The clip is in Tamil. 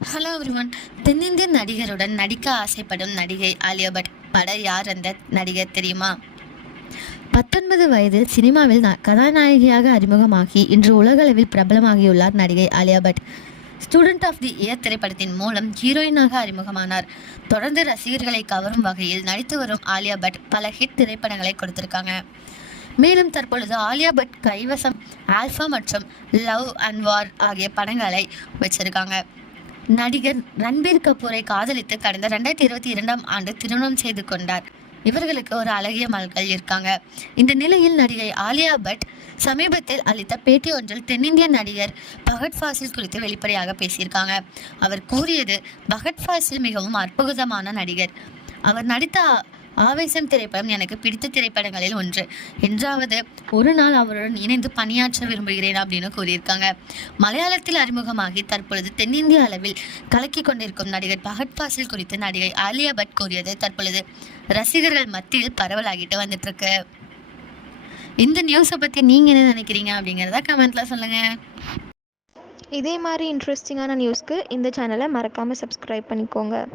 ஹலோ எவ்ரிவன் தென்னிந்திய நடிகருடன் நடிக்க ஆசைப்படும் நடிகை ஆலியா பட் பட யார் அந்த நடிகர் தெரியுமா? பத்தொன்பது வயதில் சினிமாவில் கதாநாயகியாக அறிமுகமாகி இன்று உலகளவில் பிரபலமாகியுள்ளார் நடிகை Alia Bhatt student of the year திரைப்படத்தின் மூலம் ஹீரோயினாக அறிமுகமானார். தொடர்ந்து ரசிகர்களை கவரும் வகையில் நடித்து வரும் ஆலியா பட் பல ஹிட் திரைப்படங்களை கொடுத்திருக்காங்க. மேலும் தற்பொழுது ஆலியா பட் கைவசம் ஆல்ஃபா மற்றும் லவ் அண்ட் வார் ஆகிய படங்களை வச்சிருக்காங்க. நடிகர் ரன்பீர் கபூரை காதலித்து கடந்த ரெண்டாயிரத்தி இருபத்தி இரண்டாம் ஆண்டு திருமணம் செய்து கொண்டார். இவர்களுக்கு ஒரு அழகிய மகள் இருக்காங்க. இந்த நிலையில் நடிகை ஆலியா பட் சமீபத்தில் அளித்த பேட்டி ஒன்றில் தென்னிந்திய நடிகர் பகத் ஃபாசில் குறித்து வெளிப்படையாக பேசியிருக்காங்க. அவர் கூறியது பகத் ஃபாசில் மிகவும் அற்புதமான நடிகர். அவர் நடித்த ஆவேசம் திரைப்படம் எனக்கு பிடித்த திரைப்படங்களில் ஒன்று. என்றாவது ஒரு நாள் அவருடன் இணைந்து பணியாற்ற விரும்புகிறேன் அப்படின்னு கூறியிருக்காங்க. மலையாளத்தில் அறிமுகமாகி தற்பொழுது தென்னிந்திய அளவில் கலக்கி கொண்டிருக்கும் நடிகர் பகத் பாசில் குறித்து நடிகை ஆலியா பட் கூறியது தற்பொழுது ரசிகர்கள் மத்தியில் பரவலாகிட்டு வந்துட்டு இருக்கு இந்த நியூஸை பற்றி நீங்கள் என்ன நினைக்கிறீங்க அப்படிங்கிறத கமெண்ட்ல சொல்லுங்கள் இதே மாதிரி இன்ட்ரெஸ்டிங்கான நியூஸ்க்கு இந்த சேனலை மறக்காமல் சப்ஸ்கிரைப் பண்ணிக்கோங்க.